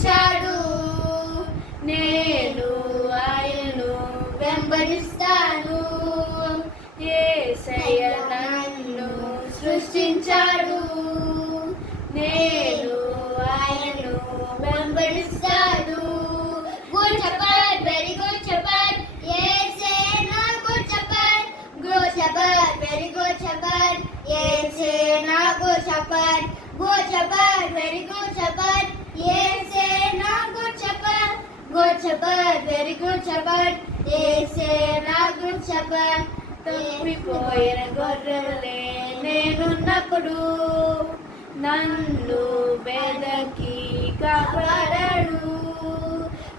సృష్టించాడు. నేను ఆయనను వెంబడిస్తాను. యేసయ్య నన్ను సృష్టించాడు. నేను ఆయనను వెంబడిస్తాను. Good shepherd, very good shepherd, యేసే నా good shepherd. Good shepherd, very good shepherd, యేసే నా good shepherd. Good shepherd, very good shepherd, యేసే నా good shepherd. Good shepherd, very good shepherd, యేసే నా గుడ్ షెపర్డ్. తప్పిపోయిన గొర్రెలే నేనున్నప్పుడు నన్ను వెదకి కాపాడాడు.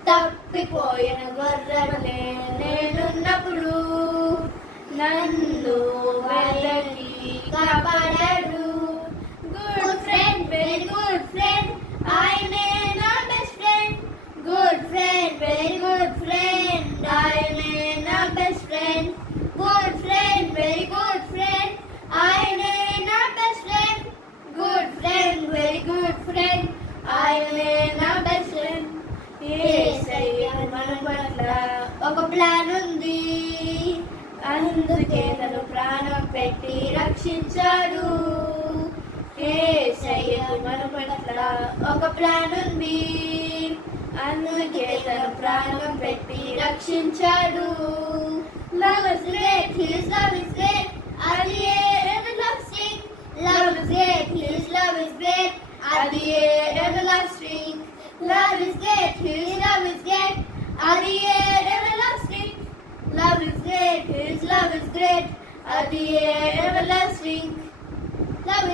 తప్పిపోయిన గొర్రెలే నేనున్నప్పుడు నన్ను వెదకి కాపాడాడు. Good friend, very good friend, ఆయనే నా best friend. Good friend, very good friend, ఆయనే నా best friend. Good friend, very good friend, ఆయనే నా best friend. Good friend, very good friend, ఆయనే నా బెస్ట్ ఫ్రెండ్. యేసయ్య మన పట్ల ఒక ప్లాన్ ఉంది, అందుకే తను ప్రాణం పెట్టి రక్షించాడు. యేసయ్య మన పట్ల ఒక ప్లాన్ ఉంది, అందుకే తను ప్రాణం పెట్టి రక్షించాడు. Love is great, His love is great, అది everlasting. Love is great, His love is great, అది everlasting. Love is great, His love is great, అది everlasting. Love is great, His love is great, అది everlasting. Love is